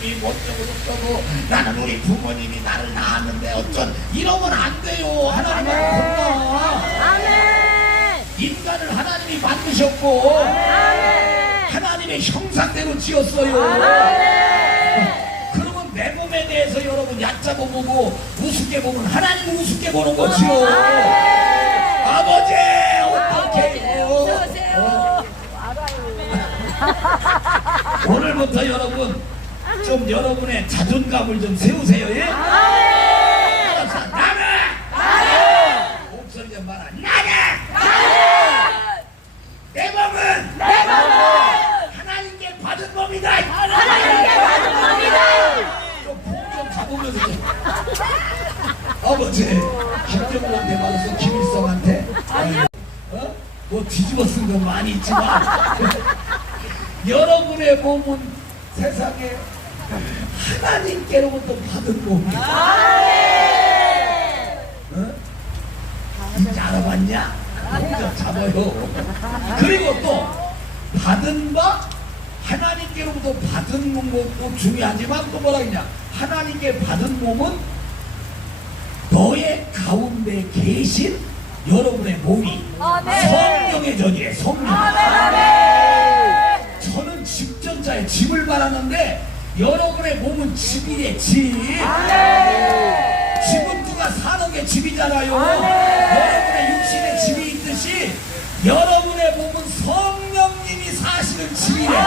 부모님이 못적으로서도 나는 우리 부모님이 나를 낳았는데 어쩐 이러면 안 돼요. 하나님은 혼나 아멘. 인간을 하나님이 만드셨고. 하나님의 형상대로 지었어요. 아멘. 그러면 내 몸에 대해서 여러분 얕잡아 보고 우습게 보면 하나님을 우습게 보는 거지요. 아버지 어떻게 해요? 주세요. 오늘부터 여러분 좀 여러분의 자존감을 좀 세우세요 예? 알았어 나는! 목소리 좀 봐라 나는! 내 몸은! 하나님께 받은 몸이다! 하나님께 받은 몸이다. 좀폼좀 가보면서 좀. 아버지 김정은한테 받았어 김일성한테. 어? 뭐 뒤집어 쓴 건 많이 있지만. 여러분의 몸은 세상에 하나님께로부터 받은 몸이야 어? 이제 알아봤냐? 좀 잡아요 그리고 또 받은 바 하나님께로부터 받은 것도 중요하지만 또 뭐라 했냐 하나님께 받은 몸은 너의 가운데 계신 여러분의 몸이 아멘. 성령의 전이에요 성령 아멘. 집자에 집을 바라는데 여러분의 몸은 집이래 집. 집은 누가 사는 게 집이잖아요. 아, 네. 여러분의 육신의 집이 있듯이 여러분의 몸은 성령님이 사시는 집이래.